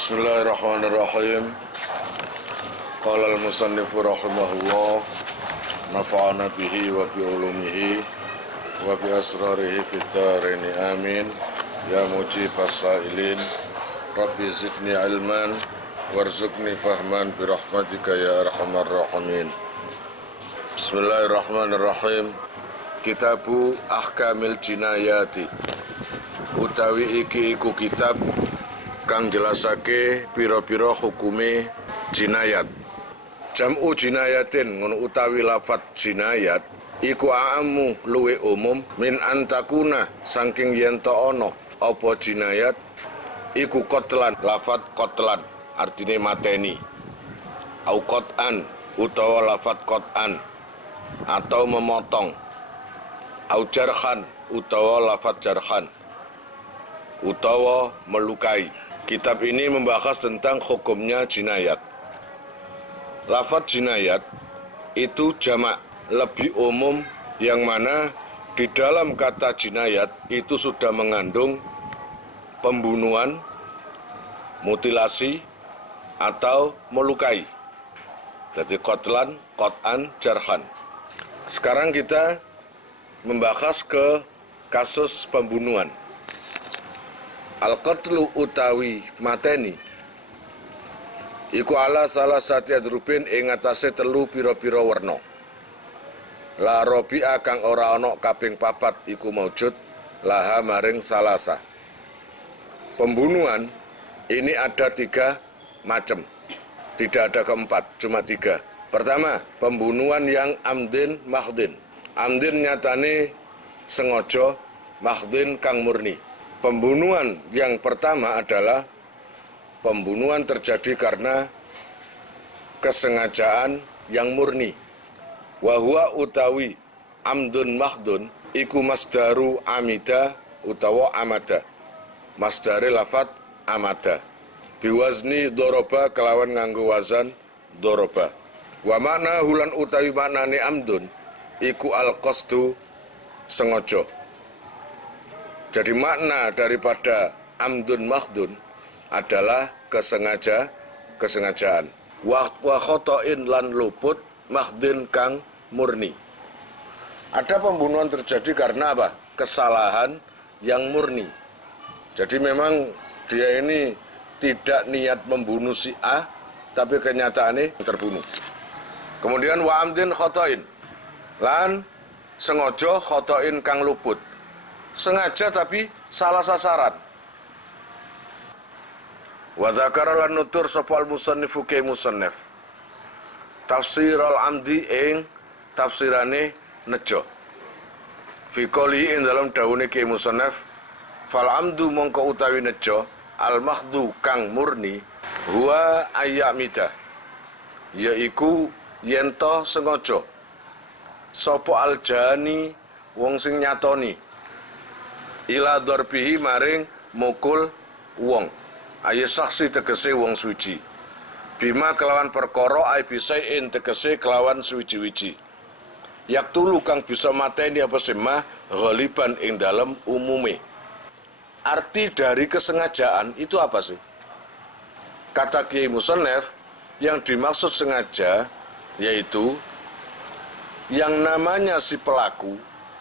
Bismillahirrahmanirrahim. Qala al-musannifu rahimahullah, nafa'ana bihi wa bi ulumihi wa bi asrarihi fid dharain amin. Ya mujibas sa'ilin, rabbi zidni ilman warzuqni fahman bi rahmatika ya arhamar rahimin. Bismillahirrahmanirrahim. Kitabu Ahkamil Jinayati, utawi iki iku kitab kang jelasake pira-pira hukume jinayat. Jam'u jinayatin ngono utawi lafat jinayat iku a'ammu luwe umum min antakuna saking yen ta ana apa jinayat iku qatlan, lafat qatlan artine mateni, au qat'an utawa lafat qat'an atau memotong, au jarhan utawa lafat jarhan utawa melukai. Kitab ini membahas tentang hukumnya jinayat. Lafaz jinayat itu jamak, lebih umum, yang mana di dalam kata jinayat itu sudah mengandung pembunuhan, mutilasi, atau melukai. Jadi qatlan, qat'an, jarhan. Sekarang kita membahas ke kasus pembunuhan. Al-qatlu utawi mateni iku ala salah satu adrubin ing atase telu pira-pira werna. La robi'a kang ora ana kaping papat iku maujud laha maring salasa. Pembunuhan ini ada 3 macam, tidak ada keempat, cuma 3. Pertama, pembunuhan yang amdin mahdin. Amdin nyatane sengaja, mahdin kang murni. Pembunuhan yang pertama adalah pembunuhan terjadi karena kesengajaan yang murni. Wahwa utawi amdun mahdun iku masdaru amida utawa amada. Masdare lafat amada. Biwazni doroba kelawan nganggo wazan doroba. Wa makna hulan utawi maknane amdun iku al-qasdu sengaja. Jadi makna daripada amdun mahdun adalah kesengajaan. Wa khotoin lan luput mahdin kang murni. Ada pembunuhan terjadi karena apa? Kesalahan yang murni. Jadi memang dia ini tidak niat membunuh si A, tapi kenyataannya terbunuh. Kemudian wa amdin khotoin lan sengaja khotoin kang luput. Sengaja tapi salah sasaran. Wa dzakara lan nutur sapa al-musannifu ke musannif tafsir al-amdi ing tafsirane nejo fi qouli ing dalam dawuhe ke musannif fal amdu mongko utawi nejo al-mahdhu kang murni huwa ayyamida yaiku yen to sengaja sapa al-jani wong sing nyatoni ila dorbihi maring mukul wong ayo saksi tegese wong suci bima kelawan perkara ay bisain tegese kelawan suci-wici yak tulu kang bisa mateni apa semah ghaliban ing dalam umume. Arti dari kesengajaan itu apa sih? Kata Kiai Musannef, yang dimaksud sengaja yaitu yang namanya si pelaku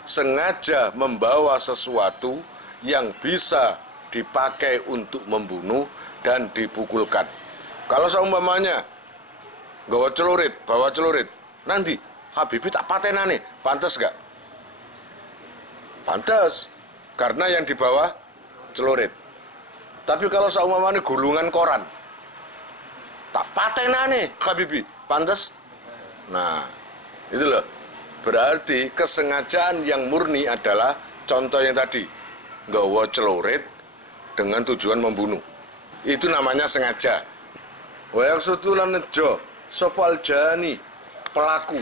sengaja membawa sesuatu yang bisa dipakai untuk membunuh dan dipukulkan. Kalau seumpamanya bawa celurit, nanti Habibie tak patenane, pantas gak? Pantas, karena yang dibawa celurit. Tapi kalau seumpamanya gulungan koran, tak patenane Habibie, pantas? Nah, itu loh. Berarti kesengajaan yang murni adalah contoh yang tadi, nggawa celurit dengan tujuan membunuh. Itu namanya sengaja. Wa yaksutulan nejo sopal jani pelaku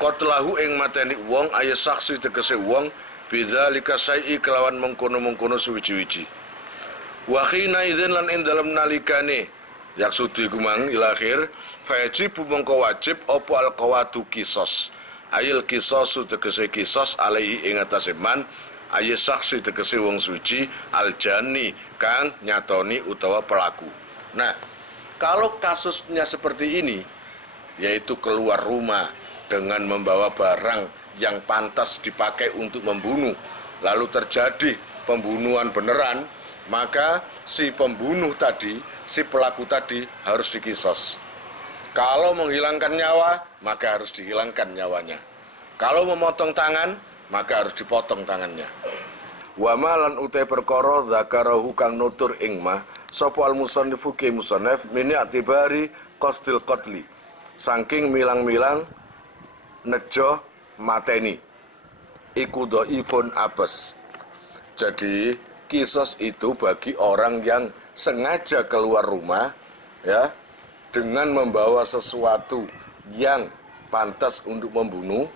qatlahu ing mateni wong aya saksi tegese wong bidzalika syai'i kelawan mengkono-mengkono suwi-wiji. Wa khina idzin lan ing dalem nalikane yaksutu iku mang ilakhir fajib mongko wajib apa alqawatu kisos ayil kisos tegese kisos alaihi ing atase man Aye saksi tegese wong suci aljani kang nyatoni utawa pelaku. Nah, kalau kasusnya seperti ini, yaitu keluar rumah dengan membawa barang yang pantas dipakai untuk membunuh, lalu terjadi pembunuhan beneran, maka si pembunuh tadi, si pelaku tadi harus dikisos. Kalau menghilangkan nyawa, maka harus dihilangkan nyawanya. Kalau memotong tangan, maka harus dipotong tangannya. Wa malan utai perkara zakarahu kang nutur ing mah sapa al musannifu ki musannaf min i'tibari qasdil qatli. Saking milang-milang nejo mateni. Iku dhaifun apes. Jadi kisos itu bagi orang yang sengaja keluar rumah ya dengan membawa sesuatu yang pantas untuk membunuh,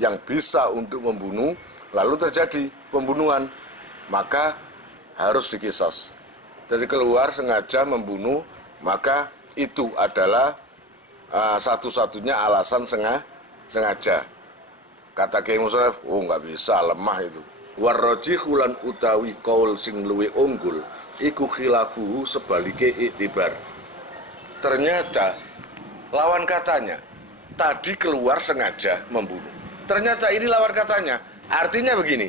yang bisa untuk membunuh, lalu terjadi pembunuhan, maka harus dikisos. Jadi keluar sengaja membunuh, maka itu adalah satu-satunya alasan sengaja. Kata Kiai Musonef, oh nggak bisa, lemah itu. Warrajihu lan utawi kaul sing luwe unggul, iku khilafuhu sebalike iktibar. Ternyata lawan katanya, tadi keluar sengaja membunuh. Ternyata ini lawan katanya. Artinya begini,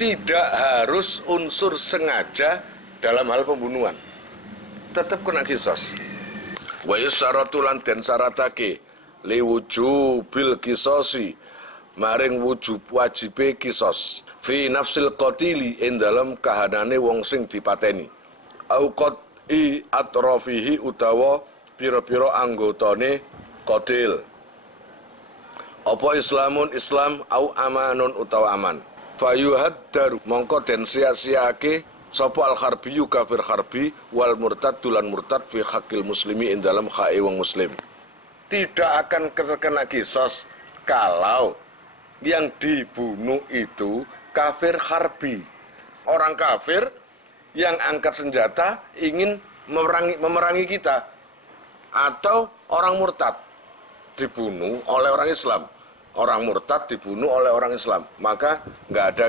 tidak harus unsur sengaja dalam hal pembunuhan. Tetap kena kisos. Wa yusyaratu lan den syaratake liwujubil kisosi maring wujub wajibe kisos fi nafsil qatili ing dalam kahanane wong sing dipateni. Au qati atrafihi utawa pira-pira anggotane qatil. Apa islamun Islam au amanun utawa aman. Fayuhaddaru mongko den sia-siake sapa al harbiyu kafir harbi wal murtad dulan murtad fi hakil muslimi ing dalam hae wong muslim. Tidak akan terkena kisos kalau yang dibunuh itu kafir harbi. Orang kafir yang angkat senjata ingin memerangi kita, atau orang murtad dibunuh oleh orang Islam. Orang murtad dibunuh oleh orang Islam, maka nggak ada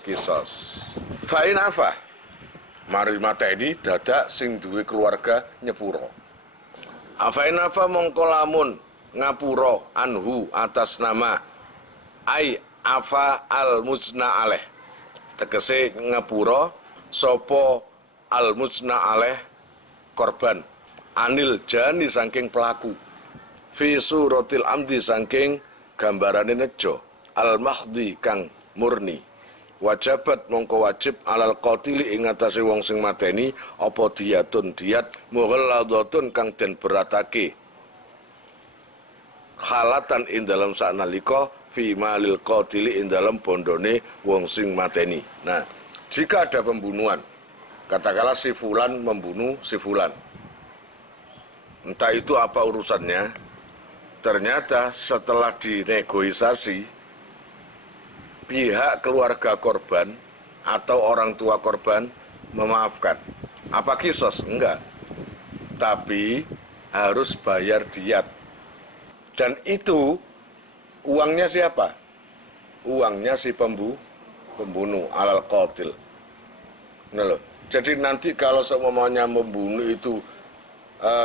kisos. Fa'in afa mari mateni dadak sing duwe keluarga nyepuro. Afain afa mongko lamun ngapuro anhu atas nama ai afa al musna aleh. Tegese ngapuro sopo al musna aleh korban anil jani saking pelaku fi suratil amdi saking gambarane nejo al mahdi kang murni. Wajabat mongko wajib alal qatili ing atase wong sing mateni apa diyatun diat mughalladhatun kang den beratake khalatan ing dalam saknalika fi malil qatili ing dalam bondone wong sing mateni. Nah, jika ada pembunuhan, katakanlah si fulan membunuh si fulan, entah itu apa urusannya, ternyata setelah dinegosiasi pihak keluarga korban atau orang tua korban memaafkan. Apa kisos? Enggak. Tapi harus bayar diat. Dan itu uangnya siapa? Uangnya si pembunuh alal qatil. Nah loh. Jadi nanti kalau semuanya membunuh itu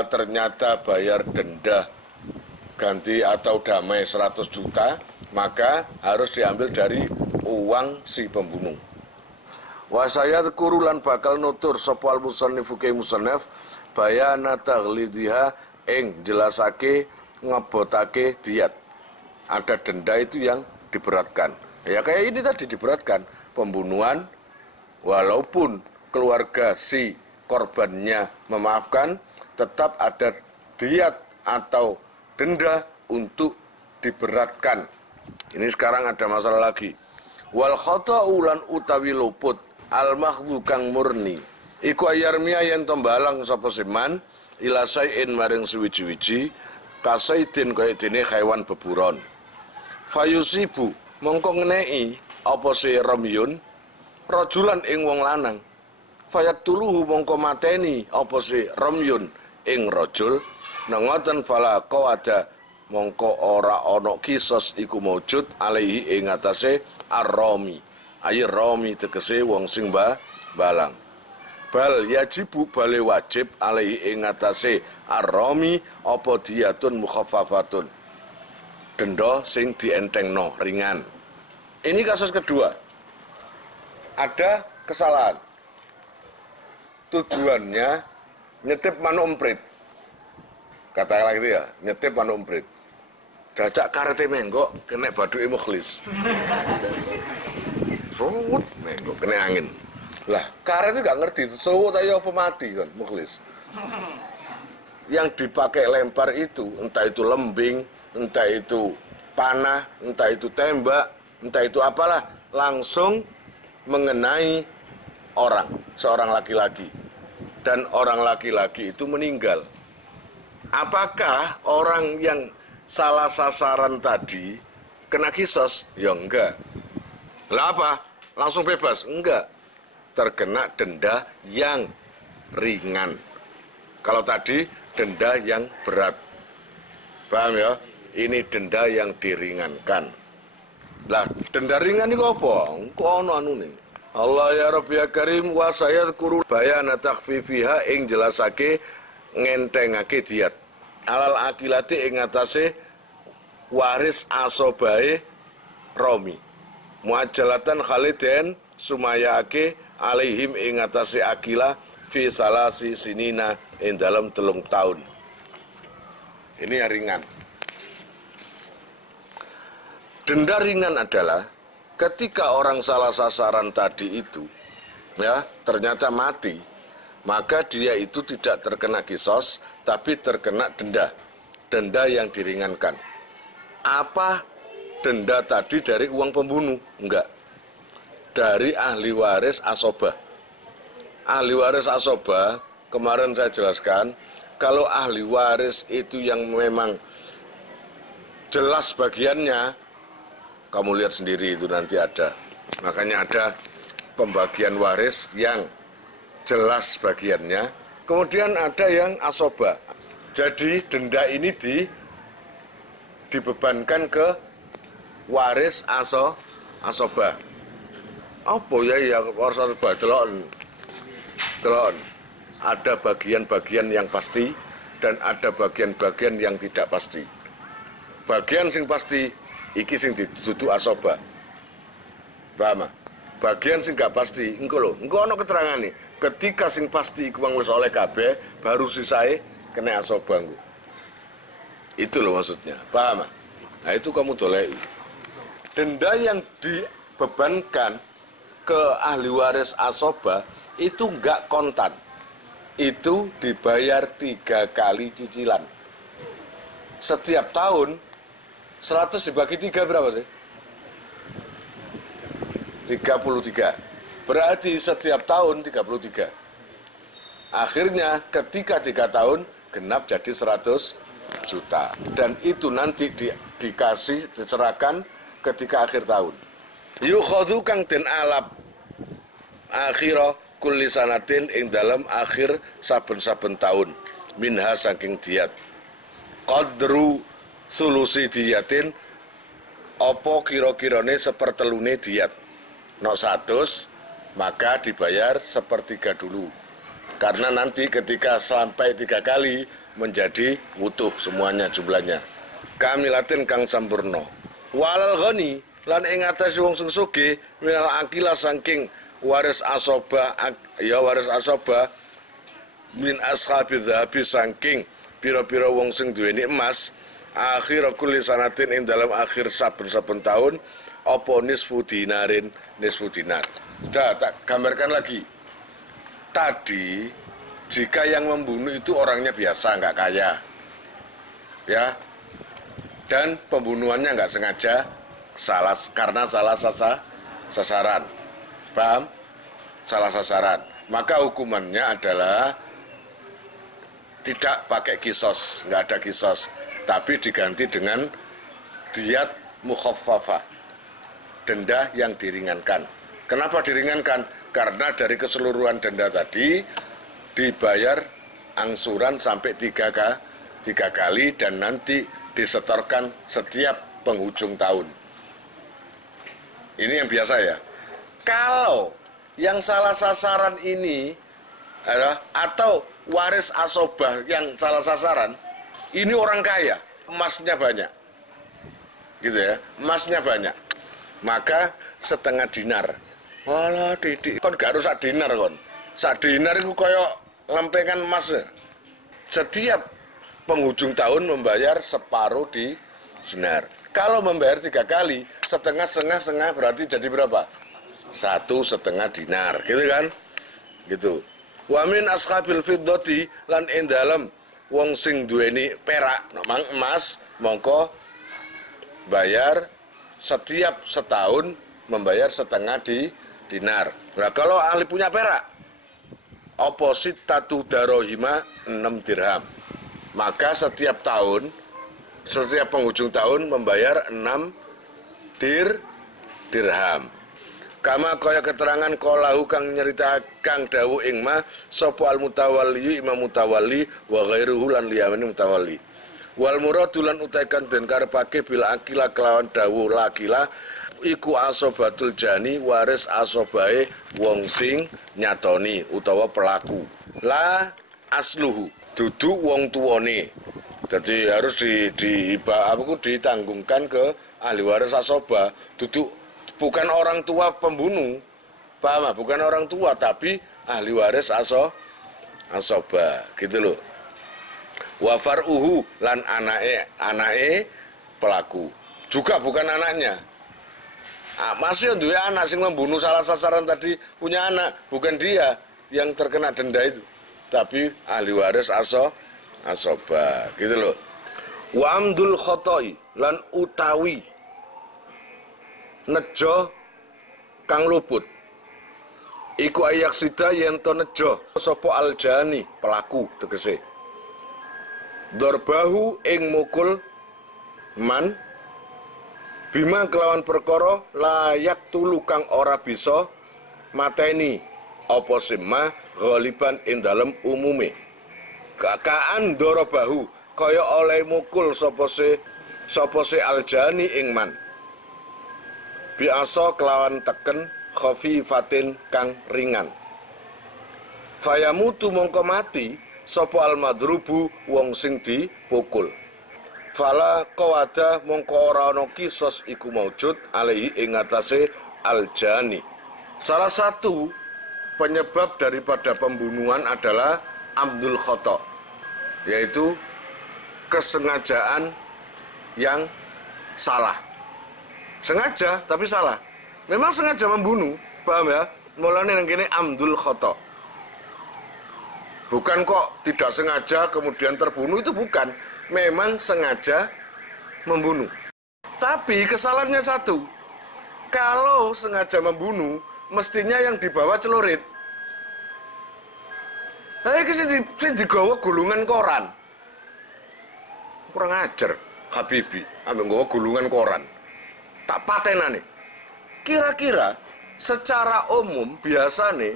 ternyata bayar denda ganti atau damai 100 juta, maka harus diambil dari uang si pembunuh. Wa saya kurulan bakal nutur sapa al musannifu ke musannaf bayana taghlidiha ing jelasake ngebotake diat. Ada denda itu yang diberatkan. Ya kayak ini tadi diberatkan, pembunuhan walaupun keluarga si korbannya memaafkan, tetap ada diat atau denda untuk diberatkan. Ini sekarang ada masalah lagi. Wal khata'u lan utawi luput al mahdhu kang murni iku ayarmia yen tombalang sapa seman ila sain maring suwiji-wiji kasaidin kaya dene hewan beburon. Fayusibu mongko ngeneki apa si ramyun rajulan ing wong lanang. Fayaktuluhu mongko mateni apa si ramyun ing rajul. Nengoten fala qawada mongko ora ana kisos iku maujud alaihi ing atase ar-rami Air romi tegese wong sing balang. Bal yajibu bale wajib alaihi ing atase ar-rami apa diyatun mukhaffafatun. Denda sing dientengno ringan. Ini kasus kedua. Ada kesalahan. Tujuannya nyetip manuk emprit. Katakanlah gitu ya, nyetip manuk emprit. Dacak karete menggok kena baduke mukhlis. Rut menggok kena angin. Lah, karet itu gak ngerti, sewut aja apa mati kan, mukhlis. Yang dipakai lempar itu, entah itu lembing, entah itu panah, entah itu tembak, entah itu apalah, langsung mengenai orang, seorang laki-laki. Dan orang laki-laki itu meninggal. Apakah orang yang salah sasaran tadi kena kisos? Ya enggak. Lah apa? Langsung bebas? Enggak. Terkena denda yang ringan. Kalau tadi denda yang berat. Paham ya? Ini denda yang diringankan. Lah, denda ringan itu apa? Kok ono anune? Allah ya Rabbi ya Karim wa sayadkuru bayana takhfifiha ing jelasake ngentengake diat. Alal akilati ing atase waris asobae romi. Muajalatan khaliden sumayake alaihim ing atase akilah fi salasi sinina ing dalam 3 tahun. Ini yang ringan. Denda ringan adalah ketika orang salah sasaran tadi itu ya ternyata mati, maka dia itu tidak terkena kisos tapi terkena denda yang diringankan. Apa denda tadi dari uang pembunuh? Enggak. Dari ahli waris asobah. Ahli waris asobah, kemarin saya jelaskan, kalau ahli waris itu yang memang jelas bagiannya, kamu lihat sendiri itu nanti ada. Makanya ada pembagian waris yang jelas bagiannya, kemudian ada yang asobah. Jadi denda ini dibebankan ke waris asobah. Apa ya harus delok. Ada bagian-bagian yang pasti dan ada bagian-bagian yang tidak pasti. Bagian sing pasti iki sing dituduh asobah. Paham? Bagian sing gak pasti engko lho, engko ana keterangane. Ketika sing pasti iku wis oleh kabeh, baru sisae kena asobah engko. Itu loh maksudnya. Paham? Nah, itu kamu doleki. Denda yang dibebankan ke ahli waris asobah itu enggak kontan, itu dibayar 3 kali cicilan. Setiap tahun 100 dibagi 3 berapa sih? 33. Berarti setiap tahun 33. Akhirnya ketika 3 tahun genap jadi 100 juta. Dan itu nanti dikasih, diserahkan ketika akhir tahun. Yukhadhu kang den alap akhira kulli sanatin ing dalam akhir saben-saben tahun minha saking diat qadru sulusi diatin apa kira-kirane sepertelune diat no 100 maka dibayar sepertiga dulu karena nanti ketika sampai 3 kali menjadi utuh semuanya jumlahnya kamilatin kang sampurna walal ghani lan ing atas wong sing sugih minal akila saking waris asobah ya waris asobah min ashabi dzahabi saking pira-pira wong sing duweni emas akhir kulli sanatin ing dalam akhir saben-saben tahun apa nisfu dinarin nisfu dinar. Sudah tak gambarkan lagi. Tadi jika yang membunuh itu orangnya biasa nggak kaya ya dan pembunuhannya nggak sengaja karena salah sasaran. Paham? Salah sasaran. Maka hukumannya adalah tidak pakai kisos, nggak ada kisos, tapi diganti dengan diat mukhaffafah, denda yang diringankan. Kenapa diringankan? Karena dari keseluruhan denda tadi dibayar angsuran sampai 3 kali dan nanti disetorkan setiap penghujung tahun. Ini yang biasa ya. Kalau yang salah sasaran ini adalah atau waris asobah yang salah sasaran, ini orang kaya, emasnya banyak, gitu ya, emasnya banyak, maka setengah dinar. Walah didik, kon gak harus sak dinar kon, sak dinar itu koyok lempengan emas. Setiap penghujung tahun membayar separuh di dinar. Kalau membayar 3 kali, setengah berarti jadi berapa? 1,5 dinar, gitu kan? Gitu. Wa min ashabil fiddati lan ing dalem wong sing duweni perak, mang emas, mongko bayar setiap setahun membayar setengah dinar. Nah, kalau ahli punya perak, oposit tatu darohima 6 dirham. Maka setiap tahun, setiap penghujung tahun membayar 6 dirham. Kama kaya keterangan kolahu kang nyerita kang dawu ing ma sapa al mutawalli imam mutawalli wa ghairuhu lan liyane mutawalli. Wal muradu lan utaikan den karepake bila akila kelawan dawu lakila iku asobatul jani waris asobae wong sing nyatoni utawa pelaku. La asluhu dudu wong tuwane. Jadi harus ditanggungkan ke ahli waris asoba, duduk bukan orang tua pembunuh, paham? Bukan orang tua, tapi ahli waris asoba, gitu loh. Wafar uhu lan anake pelaku, juga bukan anaknya. Masih dua anak sing membunuh salah sasaran tadi punya anak, bukan dia yang terkena denda itu, tapi ahli waris asoba, gitu loh. Wa amdul khotoi lan utawi nejo kang luput iku ayak sida yen to nejo sapa aljani pelaku tegese dorbahu ing mukul man bima kelawan perkara layak tulu kang ora bisa mateni apa simma ghaliban ing dalem umume kakaan dorobahu kaya oleh mukul sapa se aljani ing man biasa kelawan teken khafifatin kang ringan. Fayamutu mongko mati sapa almadrubu wong sing dipukul. Fala qawada mongko ora ana kisos iku maujud alaihi ing atase aljani. Salah satu penyebab daripada pembunuhan adalah amdul khata, yaitu kesengajaan yang salah. Sengaja tapi salah. Memang sengaja membunuh, paham ya? Mulane nang kene amdul khata. Bukan kok tidak sengaja kemudian terbunuh, itu bukan. Memang sengaja membunuh. Tapi kesalahannya satu. Kalau sengaja membunuh, mestinya yang dibawa celurit. Nah, iki sing digawa gulungan koran. Kurang ajar Habibi, ambek nggawa gulungan koran. Tak patenane. Kira-kira secara umum biasa nih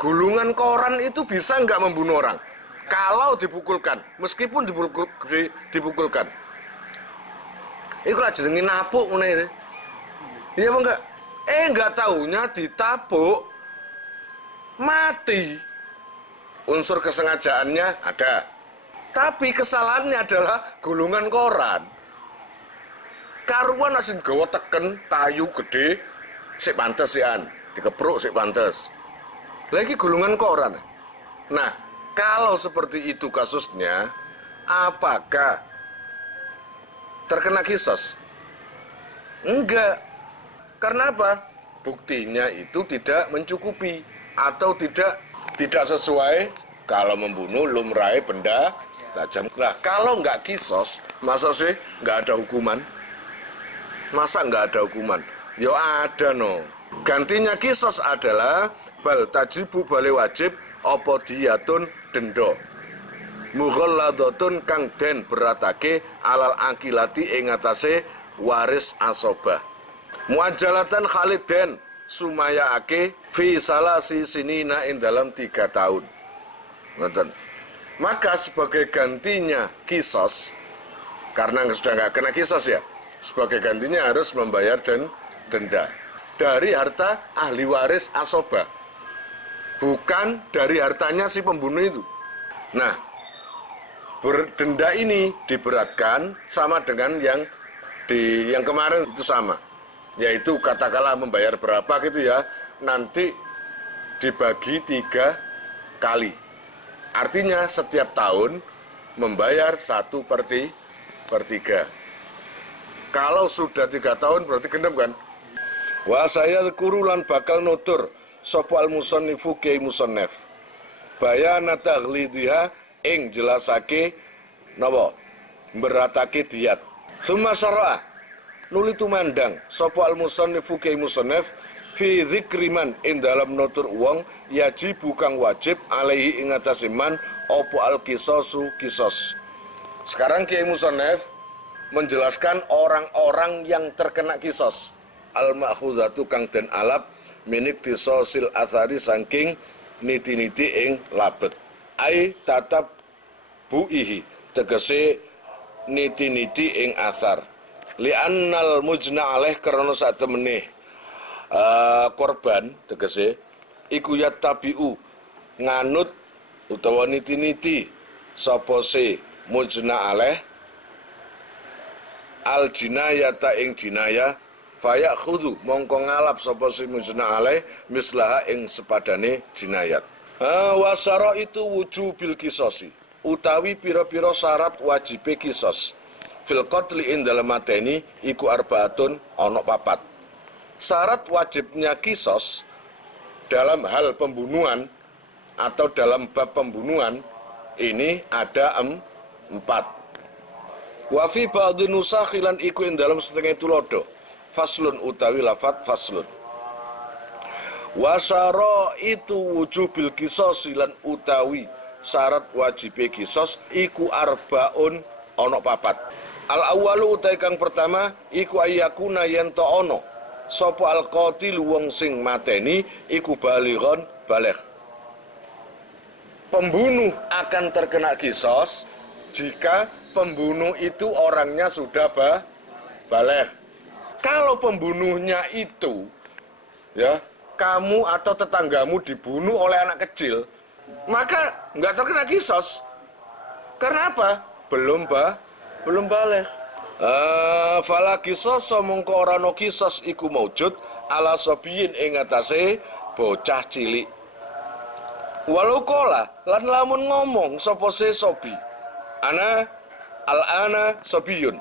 gulungan koran itu bisa nggak membunuh orang kalau dipukulkan, meskipun dipukulkan. Iku lah jenenge napuk ngene. Iya apa enggak? Enggak taunya ditapuk mati. Unsur kesengajaannya ada. Tapi kesalahannya adalah gulungan koran. Karuan asin gawa teken kayu gede sik pantes sian, dikepruk sik pantes. Lagi gulungan koran. Nah, kalau seperti itu kasusnya, apakah terkena kisos? Enggak. Karena apa? Buktinya itu tidak mencukupi atau tidak sesuai. Kalau membunuh lumrahe benda tajam. Nah, kalau nggak kisos, masa sih nggak ada hukuman? Masa nggak ada hukuman? Yo ada no. Gantinya kisos adalah bal tajibu bale wajib apa diyatun denda. Mughalladatun kang den beratake alal akilati ing atase waris asobah. Muajalatan khaliden sumayaake fi salasi sinina ing dalam 3 tahun. Ngoten. Maka sebagai gantinya kisos, karena sudah nggak kena kisos ya, sebagai gantinya harus membayar denda. dari harta ahli waris asobah, bukan dari hartanya si pembunuh itu. Nah, denda ini diberatkan sama dengan yang kemarin itu sama, yaitu katakanlah membayar berapa gitu ya, nanti dibagi 3 kali. Artinya setiap tahun membayar 1/3. Kalau sudah 3 tahun berarti genep kan? Wa saya kurulan bakal nutur sapa al-musannifu kiai musannaf. Bayana taghlidiha ing jelasake napa? Beratake diat. Summa syara'a nuli tumandang sapa al-musannifu kiai musannaf fi dzikriman ing dalam nutur wong yajibu kang wajib alaihi ing atase man apa al-qisasu qisas. Sekarang kiai musannaf menjelaskan orang-orang yang terkena qisas. Al-ma'khuzatu kang den alap minik tisosil athari saking niti-niti ing labet. Ai tatap buihi tegese niti-niti ing asar. Li'annal mujna alaih karena saat temenih korban tegese iku yattabi'u nganut utawa niti-niti sapa se mujna alaih al jinayata ing jinayah faya khudu mongko ngalap sapa si mujna alaih mislaha ing sepadane jinayat. Wasara itu wujubil qisasi utawi pira-pira syarat wajibe qisas fil qatli ing dalem mateni iku arbaatun ana 4. Syarat wajibnya qisas dalam hal pembunuhan atau dalam bab pembunuhan ini ada 4. Wa fi ba'dhi nusakhilan iku ing dalam setengah tulodo faslun utawi lafat faslun. Wasara itu wujubil qisas lan utawi syarat wajibe qisas iku arbaun ana 4. Al awwalu utai kang pertama iku ayakuna yen ta ana sapa al qatil wong sing mateni iku balighon baligh. Pembunuh akan terkena qisas jika pembunuh itu orangnya sudah baligh. Kalau pembunuhnya itu ya kamu atau tetanggamu dibunuh oleh anak kecil, maka nggak terkena qisas. Karena apa? Belum baligh. Fala qisas mongko ora ana qisas iku maujud ala sabiyin ing atase bocah cilik. Walau kola lan lamun ngomong sapa se sobi. Ana sabiyun.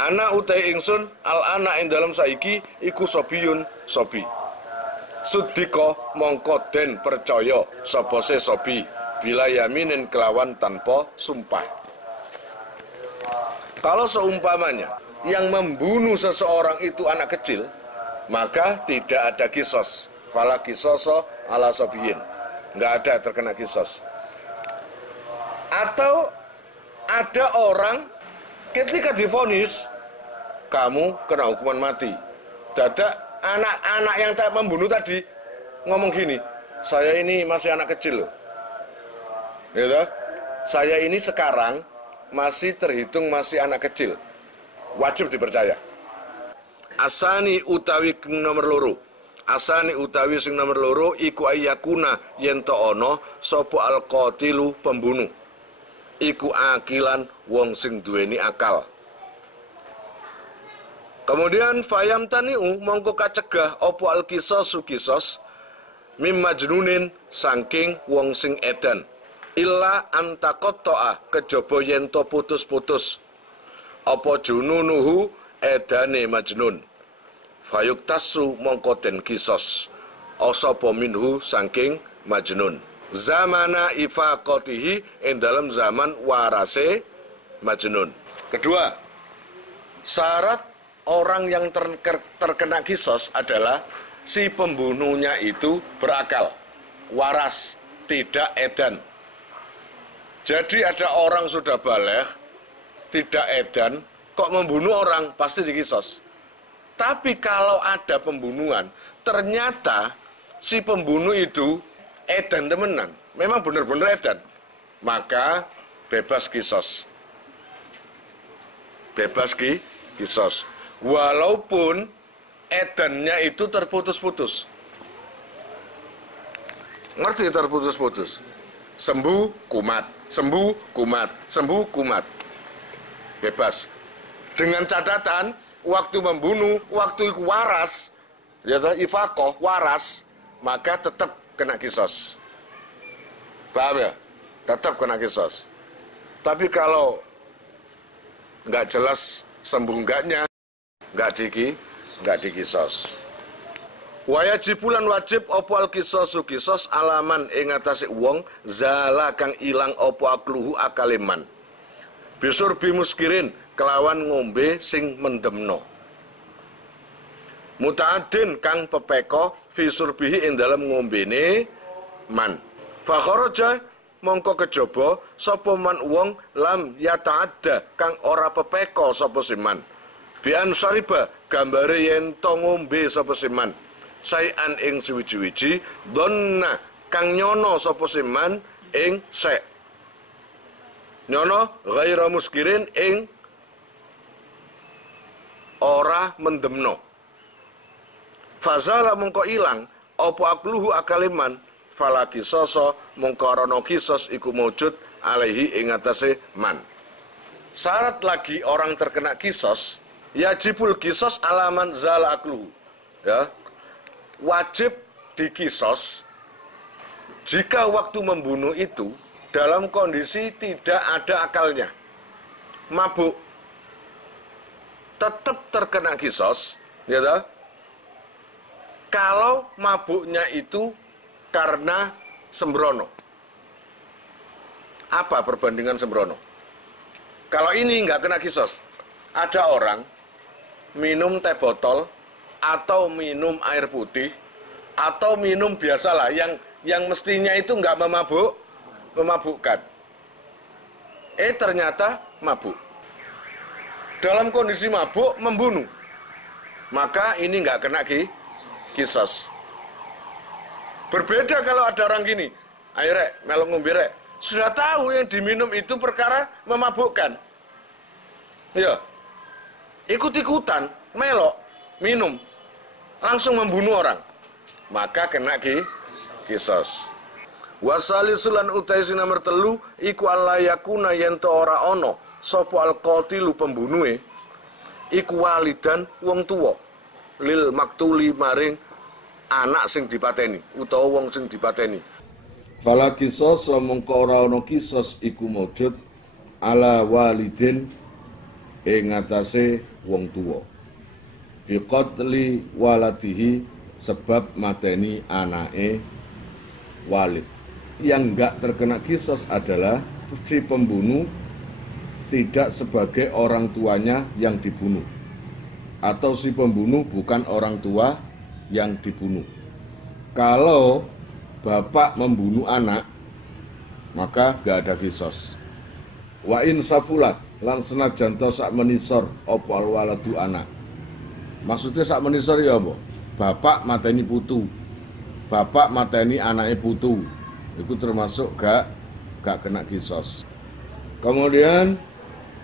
Ana utai ingsun al-ana ing dalam saiki iku sabiyun sobi. Sudika mongko den percaya sapa se sobi bila yaminin kelawan tanpa sumpah. Kalau seumpamanya yang membunuh seseorang itu anak kecil, maka tidak ada qisas. Fala qisaso ala sabiyin. Enggak ada terkena qisas. Atau ada orang ketika divonis kamu kena hukuman mati. Dadak anak-anak yang tak membunuh tadi ngomong gini, saya ini masih anak kecil loh. Gitu? Saya ini sekarang masih terhitung masih anak kecil. Wajib dipercaya. Asani utawi nomor loro. Asani utawi sing nomor loro iku ayakuna yen ta ana sapa al-qatilu pembunuh. Iku akilan wong sing duweni akal. Kemudian fayam taniu mongko kacegah apa al-qisasu qisas mim majnunin saking wong sing edan. Illa antaqatta'a kejaba yen to putus-putus apa jununuhu edane majnun fayuktasu mongko den qisas asapa minhu saking majnun zamana ifaqatihi ing dalam zaman warase majnun. Kedua, syarat orang yang terkena qisas adalah si pembunuhnya itu berakal, waras, tidak edan. Jadi ada orang sudah baligh, tidak edan, kok membunuh orang, pasti diqisas. Tapi kalau ada pembunuhan, ternyata si pembunuh itu edan temenan, memang benar-benar edan, maka bebas qisas. Bebas qisas. Walaupun edannya itu terputus-putus. Ngerti terputus-putus? Sembuh, kumat, sembuh, kumat, sembuh, kumat. Bebas. Dengan catatan, waktu membunuh, waktu waras, ya ifaqoh, waras, maka tetap kena kisos. Paham ya? Tetap kena kisos. Tapi kalau nggak jelas sembuh enggaknya, nggak dikisos. Wajibulan wajib opo al kisosu kisos alaman ing atase wong zala kang ilang opo akluhu akaliman. Bisur bimuskirin kelawan ngombe sing mendemno. Muta'adin kang pepeko fisur bihi ing dalem ngombene man. Fakharaja mongko kejaba sapa man wong lam yata'adda kang ora pepeko sapa siman. Bian sariba gambare yen to ngombe sapa siman. Sayan ing suwiji-wiji donna kang nyono sapa siman ing sek. Nyono ghaira muskirin ing ora mendemno. Fazala mongko ilang apa akluhu akaliman falaki soso mongko rono kisos iku mawujud alaihi ing atase man. Syarat lagi orang terkena kisos, yajibul kisos alaman zala akluhu. Ya. Wajib dikisos jika waktu membunuh itu dalam kondisi tidak ada akalnya. Mabuk. Tetap terkena kisos, ya toh? Kalau mabuknya itu karena sembrono. Apa perbandingan sembrono? Kalau ini nggak kena kisos. Ada orang minum teh botol atau minum air putih atau minum biasalah yang mestinya itu nggak memabukkan. Ternyata mabuk. Dalam kondisi mabuk membunuh. Maka ini nggak kena kisos. Berbeda kalau ada orang gini, ayo rek, melok ngombe rek. Sudah tahu yang diminum itu perkara memabukkan. Ya, ikut-ikutan, melok, minum, langsung membunuh orang. Maka kena kisos. Wasalisulan utaisi nomor telu, iku alayakuna yento ora ono, sopo al-qatilu pembunuhe, iku walidan wong tuwa, lil maktuli maring anak sing dipateni utawa wong sing dipateni. Fala kisos mongko ora ana kisos iku maujud ala walidin ing atase wong tuwa. Bi qatli waladihi sebab mateni anake walid. Yang enggak terkena kisos adalah si pembunuh tidak sebagai orang tuanya yang dibunuh atau si pembunuh bukan orang tua yang dibunuh. Kalau bapak membunuh anak, maka gak ada kisos. Wa in safulat lan senajan to sak menisor apa waladu anak. Maksudnya sak menisor ya apa? Bapak mateni putu. Bapak mateni anake putu. Itu termasuk gak kena kisos. Kemudian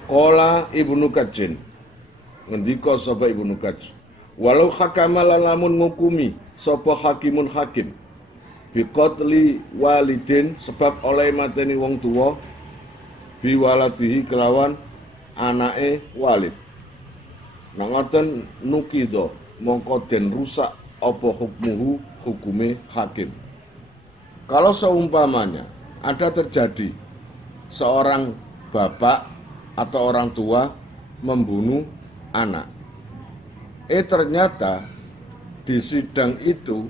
qala Ibnu Kajin. Ngendika sapa Ibnu Kajin. Walau hakama lamun ngukumi sapa hakimun hakim biqatli walidin sebab oleh mateni wong tuwa biwaladihi kelawan anake walid. Nang ngoten nukido mongko den rusak apa hukmuhu hukume hakim. Kalau seumpamanya ada terjadi seorang bapak atau orang tua membunuh anak, ternyata di sidang itu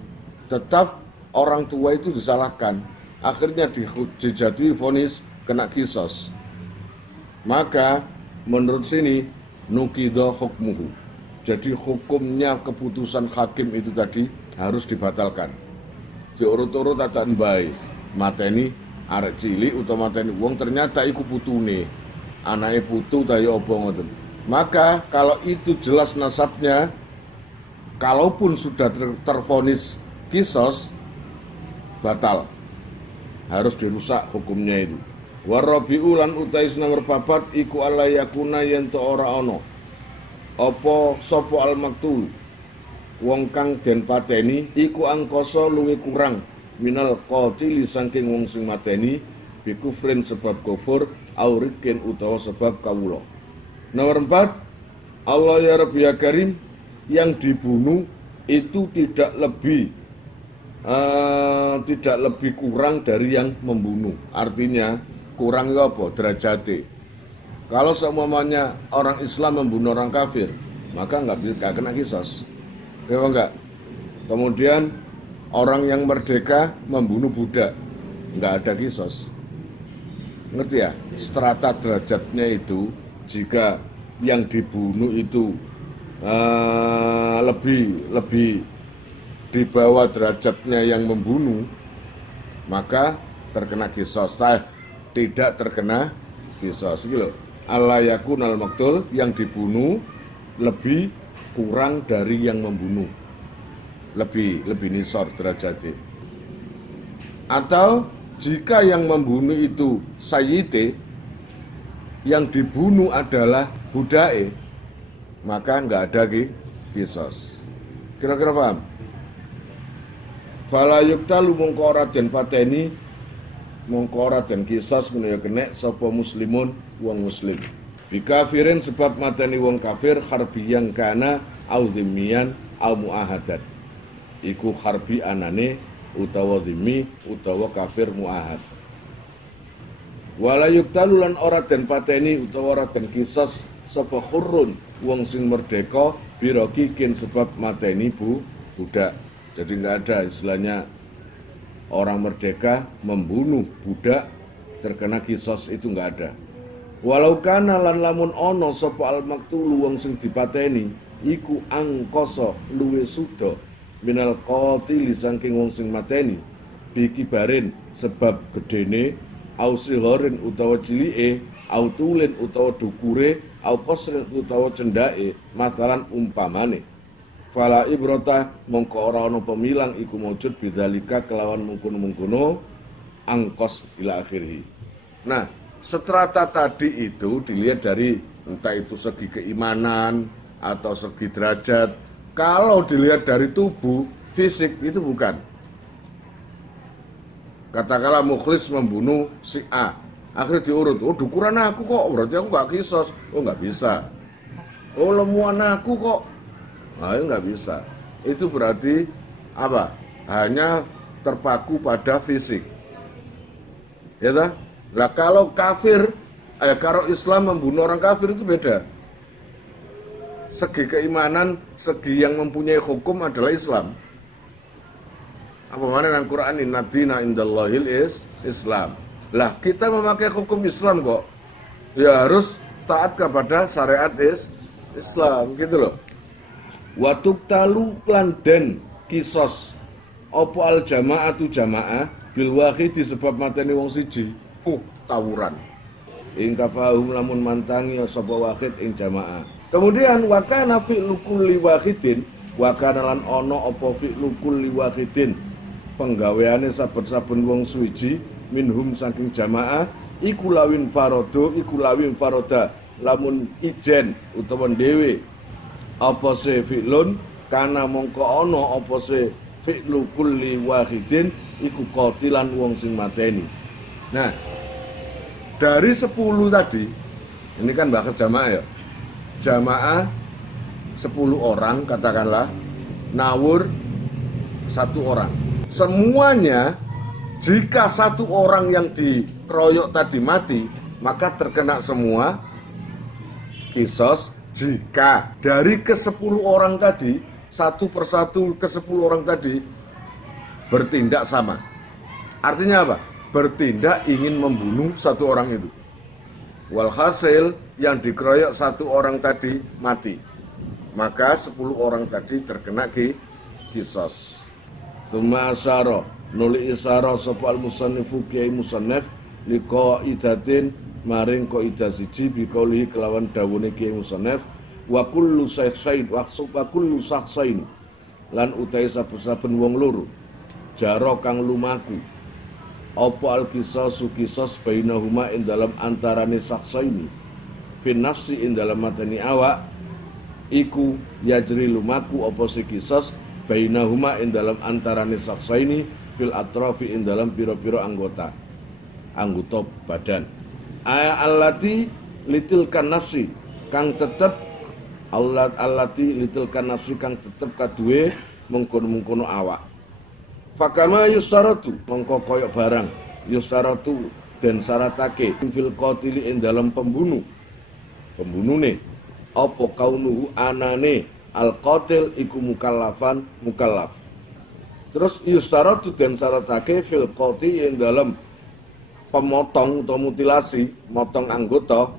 tetap orang tua itu disalahkan, akhirnya dijatuhi vonis kena kisos. Maka menurut sini nukido hukmuhu. Jadi hukumnya keputusan hakim itu tadi harus dibatalkan. Diurut-urut aja mbae, mateni arek cilik utawa mateni wong ternyata iku putune. Anake putu ta ya apa ngoten. Maka kalau itu jelas nasabnya, kalaupun sudah tervonis kisos, batal. Harus dirusak hukumnya itu. Warabi'u lan utais nomor papat iku ala yakuna yen to ora ana. Apa sapa al maktul wong kang den pateni iku angkasa luwih kurang minal qatili saking wong sing mateni bikufrin sebab kufur aurikin utawa sebab kawula. Nomor 4, Allah ya Rabbi ya Karim, yang dibunuh itu tidak lebih kurang dari yang membunuh. Artinya kurang itu apa? Derajate. Kalau seumpamanya orang Islam membunuh orang kafir, maka nggak kena kisos. Ya enggak? Kemudian orang yang merdeka membunuh budak, nggak ada kisos. Ngerti ya? Strata derajatnya itu, jika yang dibunuh itu lebih di bawah derajatnya yang membunuh, maka terkena kisos. Tidak terkena kisos. Gitu. Allah yakunal maktul, yang dibunuh lebih kurang dari yang membunuh, lebih nisor derajatnya. Atau jika yang membunuh itu sayyite, yang dibunuh adalah budake, maka nggak ada kisos. Kira-kira paham? Fala yuktalu mongko ora den pateni, mongko ora den kisos menawa kena sapa muslimun wong muslim. Bikafirin sebab mateni wong kafir harbiyan kana au dhimmiyan au muahadat. Iku harbi anane utawa dhimmi utawa kafir muahad. Wala yuktalu lan ora den pateni utawa ora den kisos sapa hurrun wong sing merdeka birokikin sebab mateni budak. Jadi nggak ada istilahnya orang merdeka membunuh budak terkena kisos, itu nggak ada. Walau kana lan lamun ono sapa al maktulu wong sing dipateni iku angkasa luwe suda minal qatili saking wong sing mateni bikibarin sebab gedene au sihorin utawa cilike au tulin utawa dukure au qasrin utawa cendake masalan umpamane fala ibrata mongko ora ana pemilang iku maujud bidzalika kelawan mungkono-mungkono angkos ila akhirih. Nah, strata tadi itu dilihat dari entah itu segi keimanan atau segi derajat. Kalau dilihat dari tubuh, fisik itu bukan. Katakanlah mukhlis membunuh si A, akhirnya diurut, oh dukuran aku kok, berarti aku gak kisos. Oh gak bisa. Oh lemuan aku kok, nah itu gak bisa. Itu berarti apa? Hanya terpaku pada fisik. Ya tak? Lah kalau kafir, kalau Islam membunuh orang kafir itu beda. Segi keimanan, segi yang mempunyai hukum adalah Islam. Apa mana yang Quran inna dina indallahil Islam. Lah kita memakai hukum Islam kok, ya harus taat kepada syariat Islam gitu loh. Watuk talu landen kisos opo al jamaatu jamaah bil wahidi sebab mateni wong siji. Tawuran. Ing kafahum lamun mantangi sapa wahid ing jamaah. Kemudian wa kana fi'lu kulli wahidin, wa kana lan ana apa fi'lu kulli wahidin, penggaweane saben-saben wong suwiji minhum saking jamaah iku lawin faroda lamun ijen utawa dhewe apa se fi'lun kana mongko ana apa se fi'lu kulli wahidin iku qatilan wong sing mateni. Nah, dari 10 tadi, ini kan bahas jamaah ya. Jamaah 10 orang katakanlah, nawur 1 orang. Semuanya jika 1 orang yang dikeroyok tadi mati, maka terkena semua kisos. Jika dari ke-10 orang tadi, satu persatu ke-10 orang tadi bertindak sama. Artinya apa? Bertindak ingin membunuh 1 orang itu. Walhasil yang dikeroyok 1 orang tadi mati, maka 10 orang tadi terkena kisos. Tsumma asyara nuli isyara sapa al musannifu kiai musannif liqa idatin maring qaidah siji biqaulihi kelawan dawuhne kiai musannif wa kullu shaykhain wa kullu shaykhain lan utahe saben-saben wong loro jaro kang lumaku apa al-kisasu kisos bainahuma ing dalam antarane saksa ini fin nafsi ing dalam mateni awak iku yajri lumaku apa si kisos bainahuma ing dalam antarane saksaini fil atrafi ing dalam pira-pira anggota badan. Allati litilkan nafsi kang tetep allati litilkan nafsi kang tetep kaduwe mengkono-mengkono awak. Fakama yustaratu mongko koyok barang yustaratu den syaratake fil qatili ing dalam pembunune apa kaunuhu anane al qatil iku mukallaf. Terus yustaratu den syaratake fil qati ing dalam pemotong atau mutilasi motong anggota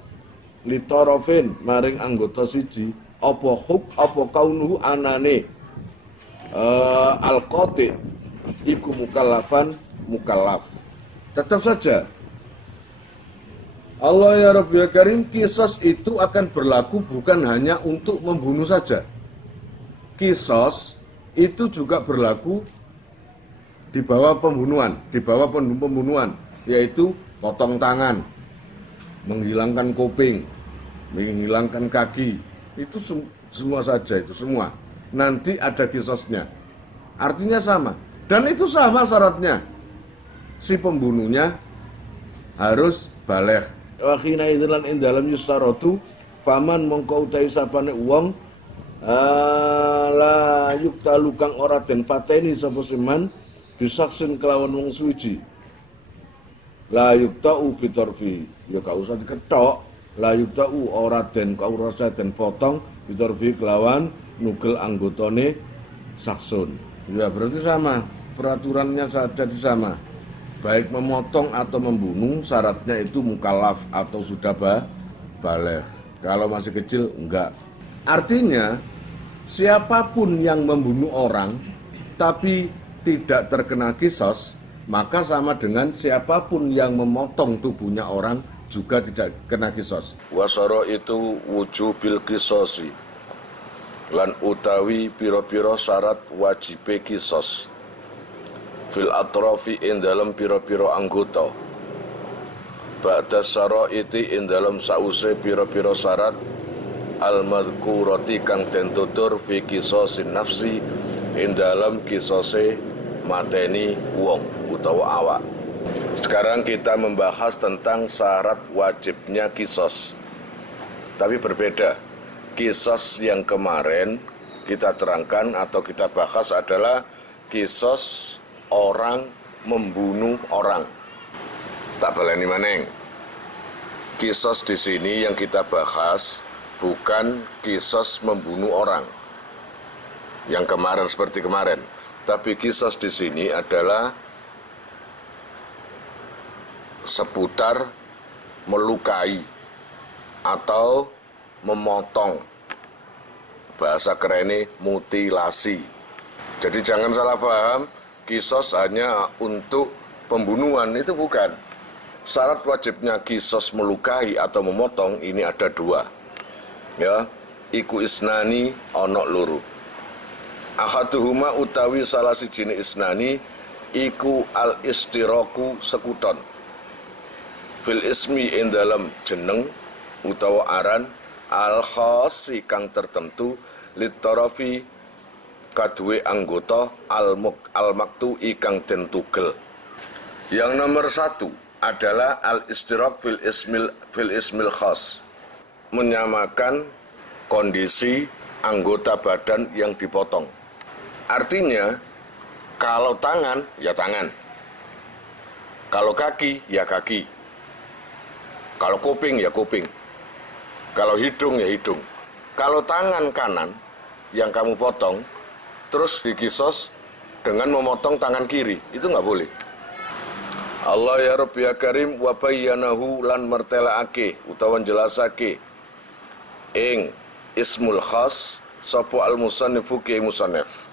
litorofin maring anggota siji apa kaunuhu anane al qati iku mukallaf. Tetap saja Allah ya Rabbi ya Karim, kisos itu akan berlaku bukan hanya untuk membunuh saja. Kisos itu juga berlaku di bawah pembunuhan, yaitu potong tangan, menghilangkan kuping, menghilangkan kaki, itu semua saja, itu semua. Nanti ada kisosnya. Artinya sama. Dan itu sama syaratnya. Si pembunuhnya harus baligh. Wa khina idzlan ing dalam yustaratu faman mongko utahe sapane wong la yuktalu kang ora den pateni sapa siman bisaksin kelawan wong suci. La yuktau bitorfi ya gak usah diketok. La yuktau ora den potong bitorfi kelawan nugel anggotane saksun. Ya berarti sama, peraturannya saja sama. Baik memotong atau membunuh syaratnya itu mukallaf atau sudah baligh. Kalau masih kecil enggak. Artinya siapapun yang membunuh orang tapi tidak terkena kisos, maka sama dengan siapapun yang memotong tubuhnya orang juga tidak kena kisos. Wasara itu wujubil kisosi lan utawi pira-pira syarat wajibe kisos fil atrafi in dalam pira-pira anggota ba'da syaraiti in dalam sause pira-pira syarat al madhkurati kang den tutur fi kisosin nafsi in dalam kisose mateni wong utawa awak. Sekarang kita membahas tentang syarat wajibnya kisos, tapi berbeda. Kisos yang kemarin kita terangkan atau kita bahas adalah kisos orang membunuh orang. Tak baleni maneng. Kisos di sini yang kita bahas bukan kisos membunuh orang. Yang kemarin seperti kemarin, tapi kisos di sini adalah seputar melukai atau memotong. Bahasa kerennya mutilasi. Jadi jangan salah paham, kisos hanya untuk pembunuhan, itu bukan. Syarat wajibnya kisos melukai atau memotong ini ada dua. Ya, iku isnani ono loro. Ahaduhuma utawi salah sijine isnani iku al istiraku sekuton. Fil ismi ing dalam jeneng utawa aran al khasi kang tertentu litarafi kaduwe anggota al maktu ikang den tugel. Yang nomor satu adalah al istirak fil ismil khas, menyamakan kondisi anggota badan yang dipotong. Artinya kalau tangan ya tangan, kalau kaki ya kaki, kalau kuping ya kuping, kalau hidung ya hidung. Kalau tangan kanan yang kamu potong terus dikisos dengan memotong tangan kiri, itu nggak boleh. Allah ya Rabbi ya Karim wa bayyanahu lan mertelaake utawa jelasake ing ismul khas sapa al musannifu ki musannif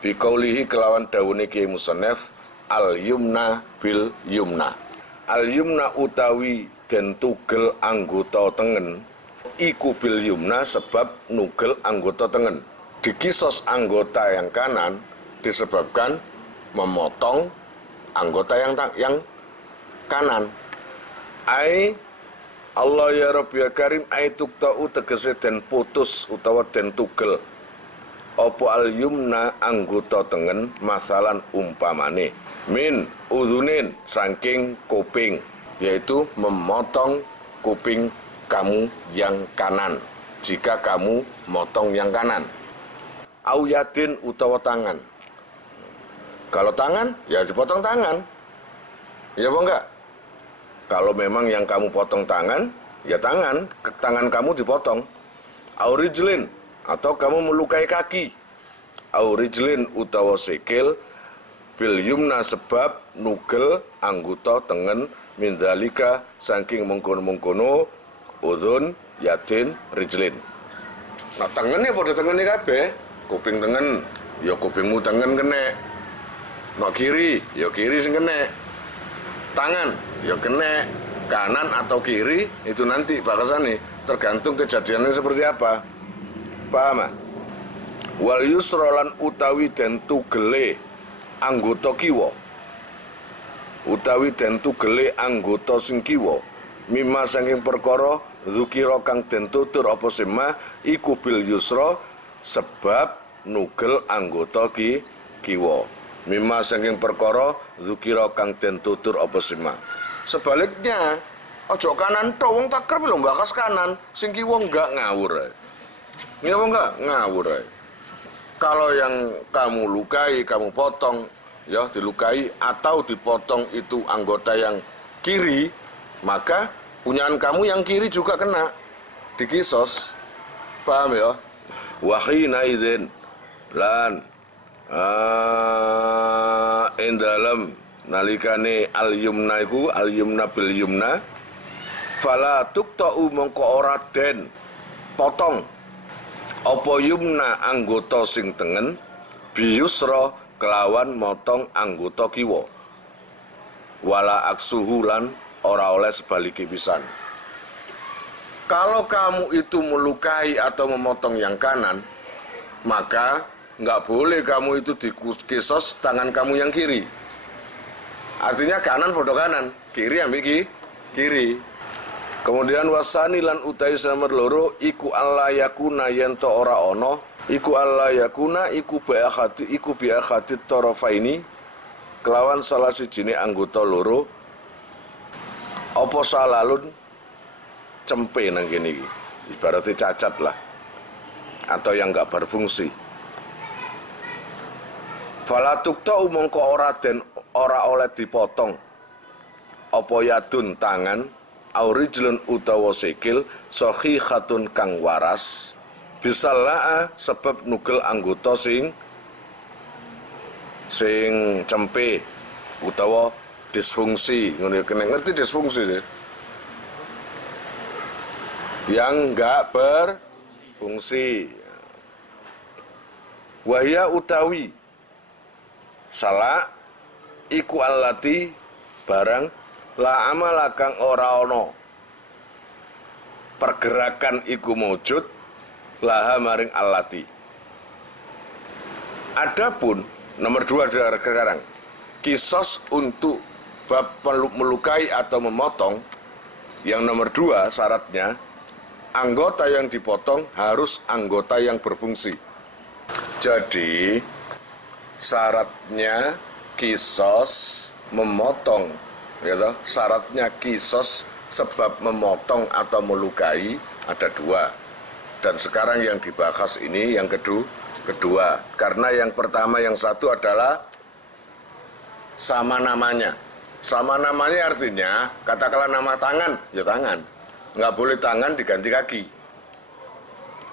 bi qaulihi kelawan dawune ki musannif al yumna bil yumna. Al yumna utawi den tugel anggota tengen iku bil yumna sebab nugel anggota tengen. Dikisos anggota yang kanan disebabkan memotong anggota yang kanan. Ai Allah ya Rabbi ya Karim aituk ta'u tegese den putus utawa den tugel apa al yumna anggota tengen masalan umpamane min uzunin saking kuping, yaitu memotong kuping kamu yang kanan jika kamu motong yang kanan. Au yadin utawa tangan. Kalau tangan ya dipotong tangan, ya apa enggak? Kalau memang yang kamu potong tangan, ya tangan kamu dipotong. Aurijlin, atau kamu melukai kaki. Aurijlin utawa sikil, bil yumna sebab nugel anggota tengen mindalika saking mengkono-mengkono udhun yadin rijlin. Nah tengennya pada tengennya kabeh, kuping tengen, ya kupingmu tengen kene. Nok kiri, ya kiri sing kene. Tangan, ya kene kanan atau kiri itu nanti bakasane tergantung kejadiannya seperti apa. Paham? Wal yusrolan utawi den tugele anggota kiwa. Utawi den tugele anggota sing kiwa. Mimma saking perkara zukira kang den tutur apa sema iku bil yusra sebab nugel anggota kiwa. Mimma saking perkara zukira kang den tutur apa sema. Sebaliknya, ojo kanan tok wong takrib lho mbakas kanan, sing kiwa enggak ngawur ae. Nggih apa enggak? Ngawur ae. Kalau yang kamu lukai, kamu potong, ya dilukai atau dipotong itu anggota yang kiri, maka punyaan kamu yang kiri juga kena dikisos. Paham ya? Wahina idzin lan dalam nalikane al yumna iku al yumna bil yumna fala tuqta'u mongko ora den potong apa yumna anggota sing tengen biyusra kelawan motong anggota kiwa wala aksuhu lan ora oleh sebalike pisan. Kalau kamu itu melukai atau memotong yang kanan, maka nggak boleh kamu itu dikisos tangan kamu yang kiri. Artinya kanan podo kanan, kiri ambil kiri. Kemudian wasani lan utai samer loro iku alla yakuna yento ora ono, iku alla yakuna iku biakhati tarafaini kelawan salah sijine anggota loro apa salalun cempe nang kene iki. Ibaratnya cacat lah atau yang nggak berfungsi. Falatukta mongko ora oleh dipotong apa yadun tangan aurijlun utawa sikil sahihhatun kang waras bisalaa sebab nugel anggota sing cempe utawa disfungsi. Ngerti disfungsi sih? Yang enggak berfungsi. Wahya utawi salah iku allati barang la amala kang ora ono pergerakan iku mujud laha maring allati. Adapun nomor 2 sekarang kisos untuk bab melukai atau memotong, yang nomor 2 syaratnya anggota yang dipotong harus anggota yang berfungsi. Jadi syaratnya kisos memotong, ya toh? Syaratnya kisos sebab memotong atau melukai ada 2. Dan sekarang yang dibahas ini yang kedua. Karena yang pertama yang satu adalah sama namanya. Sama namanya artinya katakanlah nama tangan, ya tangan. Nggak boleh tangan diganti kaki.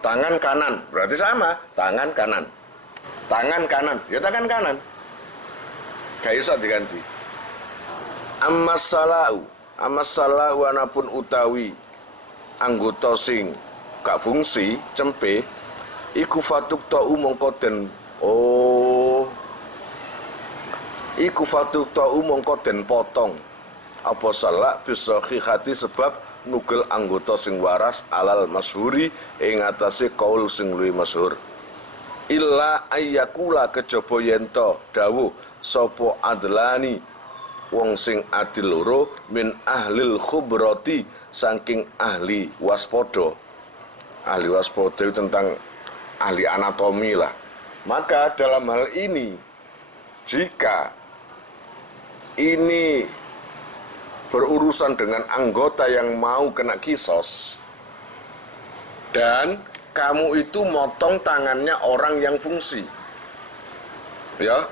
Tangan kanan berarti sama, tangan kanan. Tangan kanan, ya tangan kanan. Gak bisa diganti. Ammas salau anapun utawi anggota sing gak fungsi cempe iku fatuk ta'u mongko den potong apa salah bisa khihati sebab nugel anggota sing waras alal masyhuri ing atase kaul sing luwih masyhur. Illa ayyakula kejaba yento dawuh sapa adlani wong sing adil loro min ahlil khubrati saking ahli waspada. Ahli waspada itu tentang ahli anatomi lah. Maka dalam hal ini, jika ini berurusan dengan anggota yang mau kena kisos, dan kamu itu motong tangannya orang yang fungsi, ya,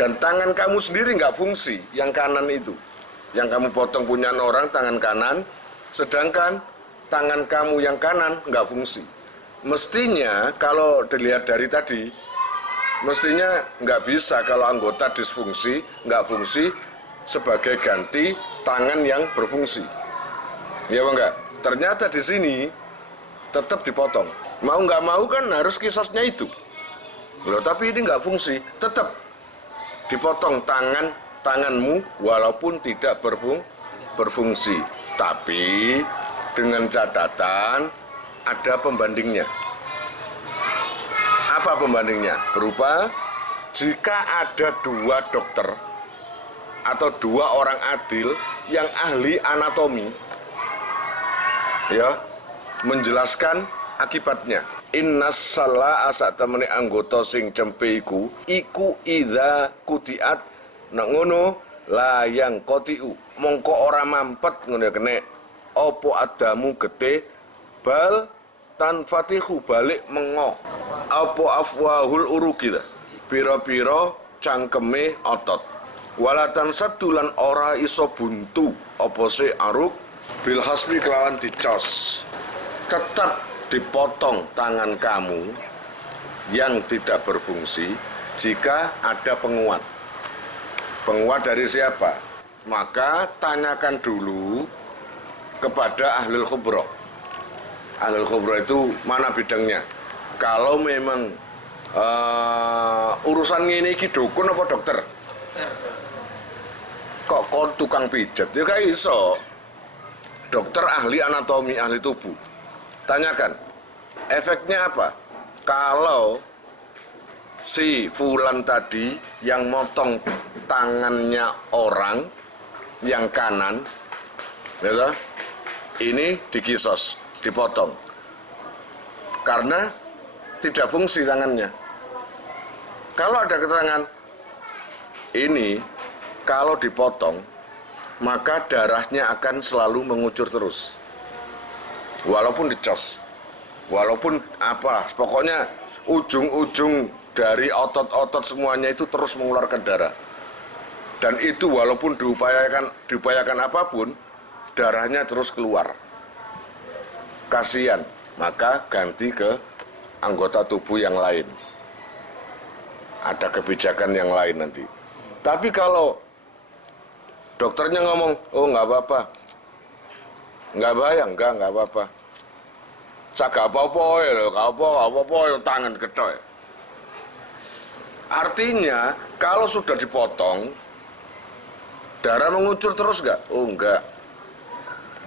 dan tangan kamu sendiri nggak fungsi, yang kanan itu, yang kamu potong punya orang tangan kanan, sedangkan tangan kamu yang kanan nggak fungsi. Mestinya kalau dilihat dari tadi, mestinya nggak bisa kalau anggota disfungsi, nggak fungsi, sebagai ganti tangan yang berfungsi. Ya apa enggak? Ternyata di sini tetap dipotong. Mau nggak mau kan harus kisosnya itu. Loh, tapi ini nggak fungsi, tetap dipotong tanganmu walaupun tidak berfungsi. Tapi dengan catatan ada pembandingnya. Apa pembandingnya? Berupa jika ada 2 dokter atau 2 orang adil yang ahli anatomi, ya, menjelaskan akibatnya. Innas salah asa temene anggota sing cempe iku idza kutiat nak ngono layang kotiu mongko ora mampet ngono kene opo adamu gete bal tan fatihu balik mengo opo afwahul urugi pira-pira cangkeme otot walatan satulan ora iso buntu opo se aruk bil hasbi kelawan dicos. Tetap dipotong tangan kamu yang tidak berfungsi jika ada penguat. Penguat dari siapa? Maka tanyakan dulu kepada ahlul khubra. Ahlul khubra itu mana bidangnya? Kalau memang urusan ini dukun apa dokter? Kok tukang pijat? Ya kayak iso. Dokter ahli anatomi, ahli tubuh. Tanyakan, efeknya apa? Kalau si fulan tadi yang motong tangannya orang yang kanan, ya, ini dikisos, dipotong, karena tidak fungsi tangannya. Kalau ada keterangan ini, kalau dipotong, maka darahnya akan selalu mengucur terus. Walaupun dicos, walaupun apa, pokoknya ujung-ujung dari otot-otot semuanya itu terus mengeluarkan darah. Dan itu walaupun diupayakan apapun, darahnya terus keluar. Kasihan, maka ganti ke anggota tubuh yang lain. Ada kebijakan yang lain nanti. Tapi kalau dokternya ngomong, oh nggak apa-apa, nggak bahaya, nggak apa-apa. Cak apa-apa ya, apa-apa ya tangan ketok. Artinya kalau sudah dipotong, darah mengucur terus nggak? Oh enggak.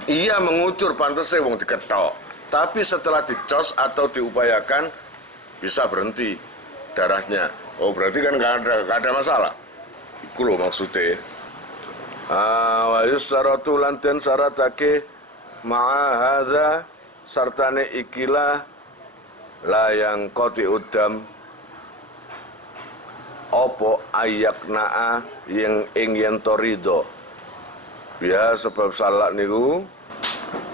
Iya mengucur, pantasnya wong diketok. Tapi setelah dicos atau diupayakan bisa berhenti darahnya. Oh berarti kan nggak ada masalah. Iku loh maksudnya. Wa yustaratu lan den syaratake ma'ahadza sartane ikilah layang koti udam opo ayaknaa yang ingin torido ya sebab salah niku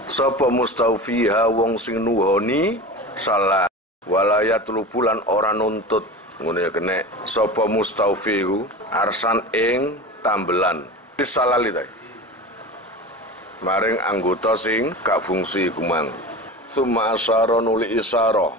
sapa mustaufiha wong sing nuhoni salah walayat lubulan ora nuntut ngono ya kene sapa mustaufihu arsan ing tambelan disalali ta maring anggota sing gak fungsi kumang. Summa asyara nuli isyara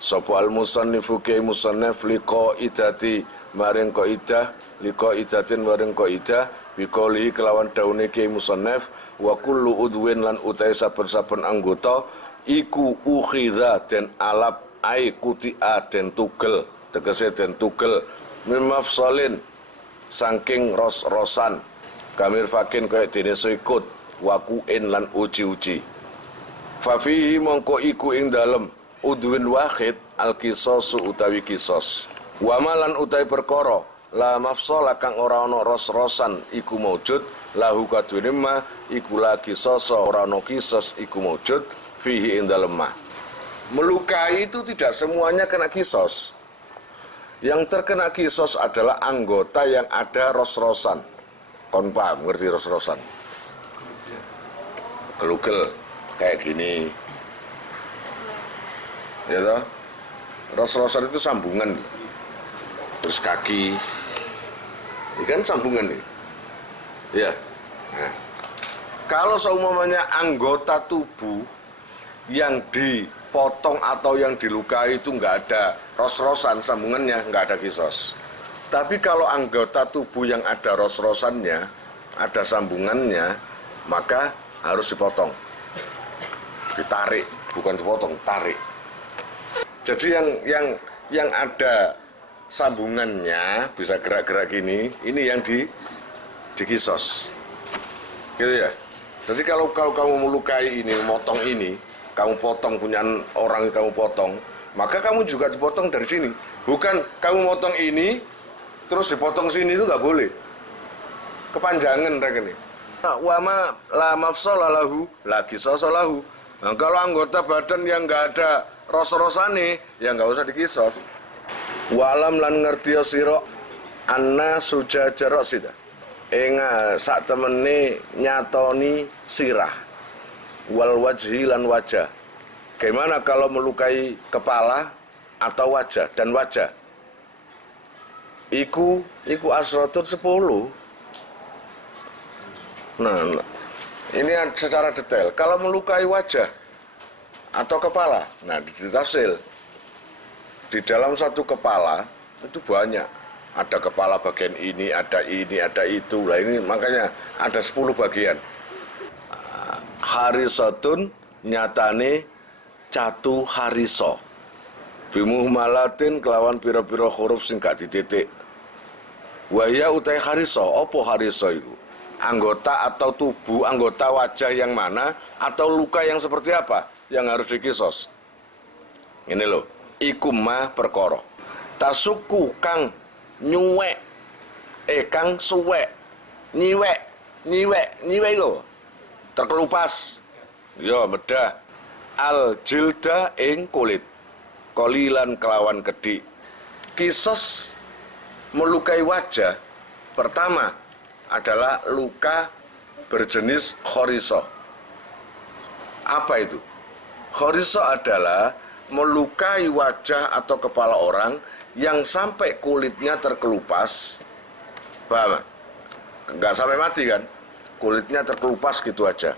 sapa al-musannifu ke musannaf liqa idati maring qaidah liqa idatin maring qaidah biqoli kelawan daune ke musannaf wa kullu udwin lan utai saben-saben anggota iku ukhidha den alap ai kutia den tugel tegese den tugel mimafsalin saking ros-rosan kamir fakin kaya dene sikut wakuin lan uji-uji. Fafihi mongko iku ing dalem udwin wahid al kisosu utawi kisos wamalan utawi perkara la mafsala kang ora ana ros-rosan iku maujud lahu kadune ma iku lagi soso ora ana kisos iku maujud fihi ing dalem ma. Melukai itu tidak semuanya kena kisos. Yang terkena kisos adalah anggota yang ada ros-rosan. Kon paham, ngerti ros-rosan? Gelugel kayak gini. Ya toh? Ros-rosan itu sambungan. Terus kaki. Ini kan sambungan nih. Ya. Nah. Kalau seumpamanya anggota tubuh yang dipotong atau yang dilukai itu nggak ada ros-rosan sambungannya, nggak ada kisos. Tapi kalau anggota tubuh yang ada ros-rosannya, ada sambungannya, maka harus dipotong. Ditarik, bukan dipotong, tarik. Jadi yang ada sambungannya bisa gerak-gerak ini yang dikisos. Gitu ya. Jadi kalau kamu melukai ini, memotong ini, kamu potong punya orang kamu potong, maka kamu juga dipotong dari sini. Bukan kamu motong ini terus dipotong sini, itu nggak boleh. Kepanjangan mereka ini. Wama la mafsala lahu lagi sosolahu. Nah, kalau anggota badan yang nggak ada ros-rosane, ya nggak usah dikisos. Walam lan ngerti sira anna sujajarok sida. Sak temene nyatoni sirah wal wajhi lan wajah. Gimana kalau melukai kepala atau wajah dan wajah? Iku asratun 10. Nah, ini secara detail. Kalau melukai wajah atau kepala, nah ditafsir. Di dalam satu kepala itu banyak. Ada kepala bagian ini, ada itu. Lah ini makanya ada 10 bagian. Harisatun nyatane catu hariso. Bimuhmalatin kelawan pira-pira huruf sing gak dititik. Waya utai hariso, opo hariso itu? Anggota atau tubuh, anggota wajah yang mana atau luka yang seperti apa yang harus dikisos? Ini loh, ikumma perkara. Tasuku kang nyuwek, kang suwek, nyiwek itu terkelupas, yo medah. Al jilda ing kulit, kolilan kelawan kedik. Kisos melukai wajah pertama adalah luka berjenis khoriso. Apa itu? Khoriso adalah melukai wajah atau kepala orang yang sampai kulitnya terkelupas. Paham? Nggak sampai mati kan? Kulitnya terkelupas gitu aja.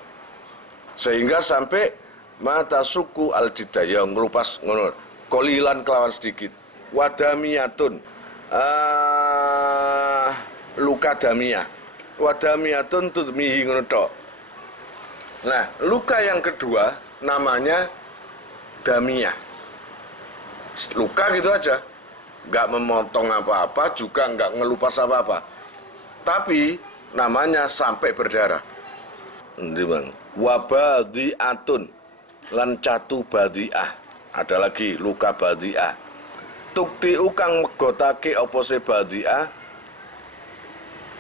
Sehingga sampai mata suku al-jiddah, yang ngelupas ngono. Kolilan kelawan sedikit. Wadamiyatun. Luka damiyah. Wadamiyatun tudmihi ngono tok. Nah, luka yang kedua namanya damiyah. Luka gitu aja. Nggak memotong apa-apa, juga nggak ngelupas apa-apa. Tapi namanya sampai berdarah. Wabadi'atun lan catu badi'ah. Ada lagi luka badi'ah. Tukti ukang megotake apa se badi'ah.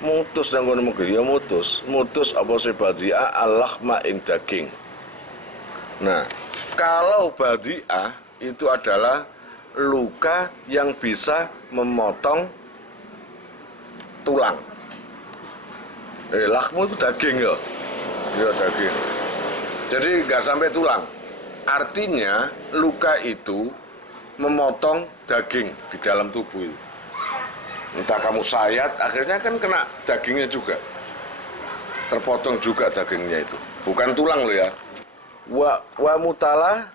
Mutus nang ngono mungkin ya mutus apa se badi'ah al-lakhma ing daging. Nah, kalau badi'ah itu adalah luka yang bisa memotong tulang. Lakhmu itu daging ya. Ya daging. Jadi nggak sampai tulang. Artinya luka itu memotong daging di dalam tubuh itu. Entah kamu sayat, akhirnya kan kena dagingnya juga. Terpotong juga dagingnya itu. Bukan tulang loh ya. Wa mutala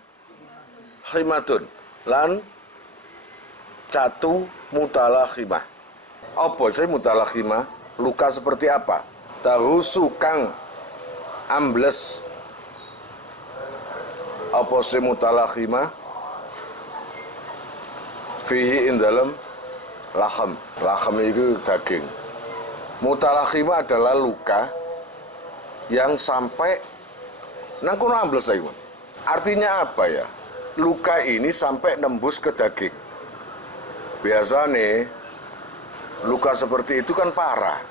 khimatun lan catu mutala khimah. Apa sih mutala khimah? Luka seperti apa? Tahusu kang ambles. Apa sih mutala khimah? Fihi in dalam laham. Laham itu daging. Mutala khimah adalah luka yang sampai nangkono ambles lagi. Artinya apa ya? Luka ini sampai nembus ke daging. Biasa nih Luka seperti itu kan parah.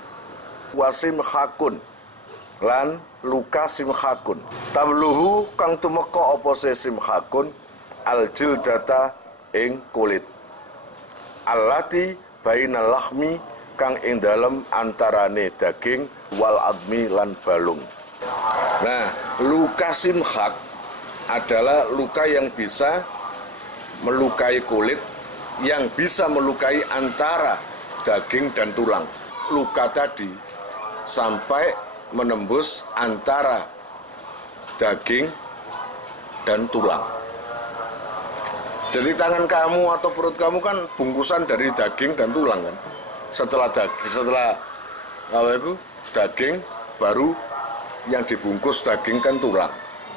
Wasim hakun lan luka simhakun. Tabluhu kang tumeka apa simhakun al jildata ing kulit. Allati bainal lahmi kang ing dalem antarane daging wal admi lan balung. Nah, luka simhak adalah luka yang bisa melukai kulit, yang bisa melukai antara daging dan tulang. Luka tadi sampai menembus antara daging dan tulang. Jadi tangan kamu atau perut kamu kan bungkusan dari daging dan tulang kan. Setelah daging baru yang dibungkus daging kan tulang.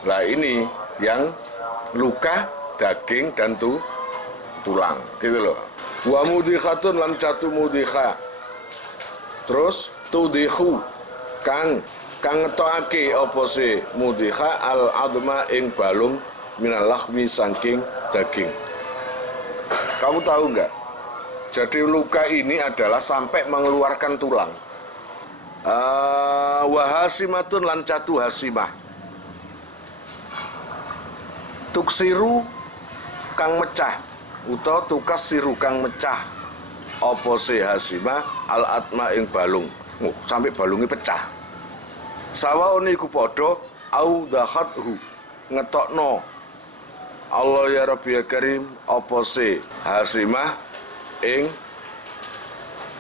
Nah ini yang luka daging dan tulang gitu loh. Wa mudikhatun lan catu mudikha. Terus tudihu kang ngetokake apa sih mudikha al adma ing balung minal lahmi saking daging. Kamu tahu enggak? Jadi luka ini adalah sampai mengeluarkan tulang. Wahasimatun lan catu hasimah. Tuksiru kang mecah utawa tukasiru kang mecah apa sih hasimah al atma ing balung. Sampai balungnya pecah. Sawaun iku padha au dakhathu ngetokno Allah ya Rabbi ya Karim apa sih hasimah ing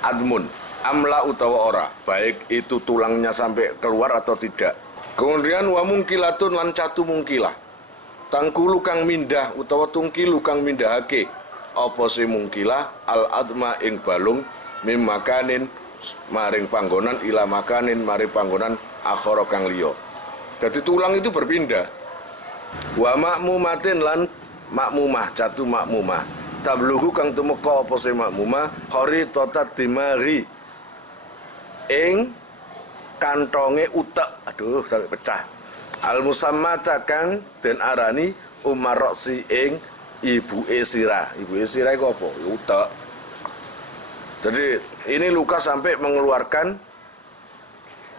admun amla utawa ora, baik itu tulangnya sampai keluar atau tidak. Kemudian wa mungkilatun lan catu mungkilah. Tangkulu kang mindah utawa tungkilu kang mindahake apa sih mungkilah al adma ing balung mim makanin maring panggonan ila makanin maring panggonan akhara kang liya. Jadi tulang itu berpindah. Wa makmumatin lan makmumah catu makmumah. Tabluhu kang tumeka apa sih makmumah kharitatat dimari ing kantonge utek. Aduh sampai pecah. Al musammata kang den arani umarroksi ing ibuke sirah. Ibuke sirah iku apa? Utek. Jadi ini luka sampai mengeluarkan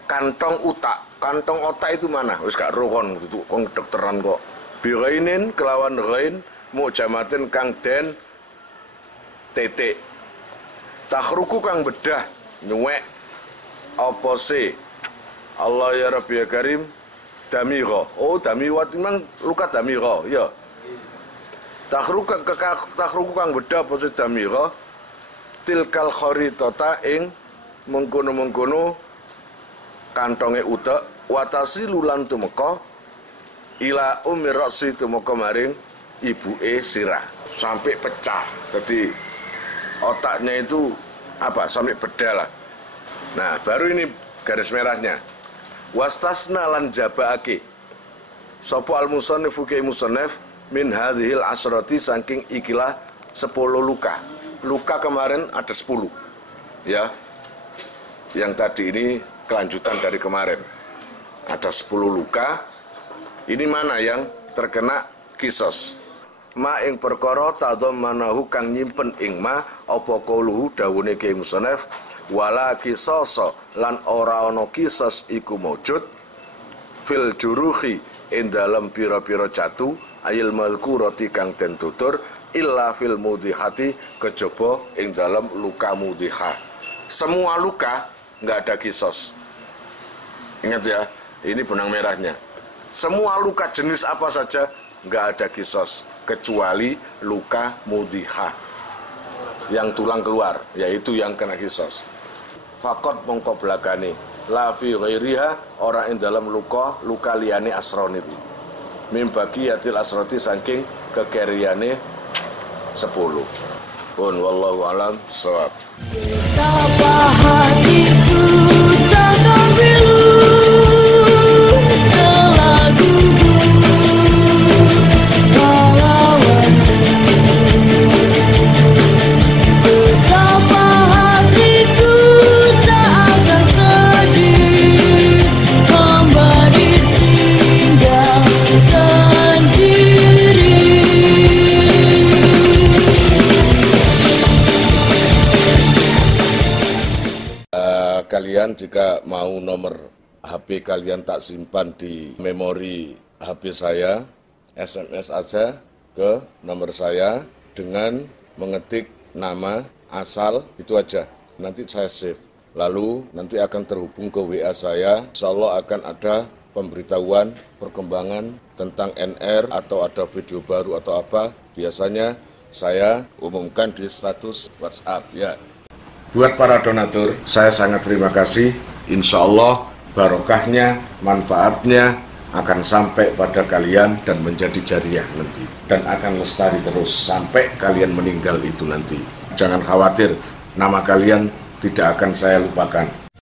kantong utak. Kantong otak itu mana? Wis gak rohon itu kong dokteran kok. Birainin kelawan ghain mujamatin kang den titik. Takhruku kang bedah nyuwek apa sih? Allah ya Rabbi ya Karim damiro. Oh damiwat memang luka damiro ya. Takhruku kang bedah apa sih damiro? Tilkal kharitata ing mengkono-mengkono kantonge utek watasi lulan tumeka ila umirrosi tumeka maring ibuke sirah sampai pecah. Jadi otaknya itu apa sampai bedah lah. Nah baru ini garis merahnya. Wastasna lan jabaake sapa al musannif uki musannif min hadhil asrati saking ikilah 10 luka. Luka kemarin ada 10 ya. Yang tadi ini kelanjutan dari kemarin. Ada 10 luka. Ini mana yang terkena kisos? Ma ing perkara tadhammanahu kang nyimpen ing ma apa qauluhu dawuhne Ki Musannaf wala qisasa lan ora ana kisos iku maujud fil juruhi ing dalem pira-pira catu ayil malkurati kang den tutur illa fil mudihati kejaba ing dalem luka mudihah. Semua luka nggak ada kisos. Ingat ya, ini benang merahnya. Semua luka jenis apa saja nggak ada kisos kecuali luka mudihah yang tulang keluar, yaitu yang kena kisos. Fakot mongko belakani la fi ghairiha ora ing dalam luka liyane asron itu. Mim baqiyatil asrati saking kekeriane 10. Pun wallahu alam shawab. Betapa hatiku tak sekalian, jika mau nomor HP kalian tak simpan di memori HP saya, SMS aja ke nomor saya dengan mengetik nama, asal, itu aja. Nanti saya save. Lalu nanti akan terhubung ke WA saya. Insya Allah akan ada pemberitahuan, perkembangan tentang NR atau ada video baru atau apa. Biasanya saya umumkan di status WhatsApp ya. Buat para donatur, saya sangat terima kasih. Insya Allah barokahnya, manfaatnya akan sampai pada kalian dan menjadi jariah nanti. Dan akan lestari terus sampai kalian meninggal itu nanti. Jangan khawatir, nama kalian tidak akan saya lupakan.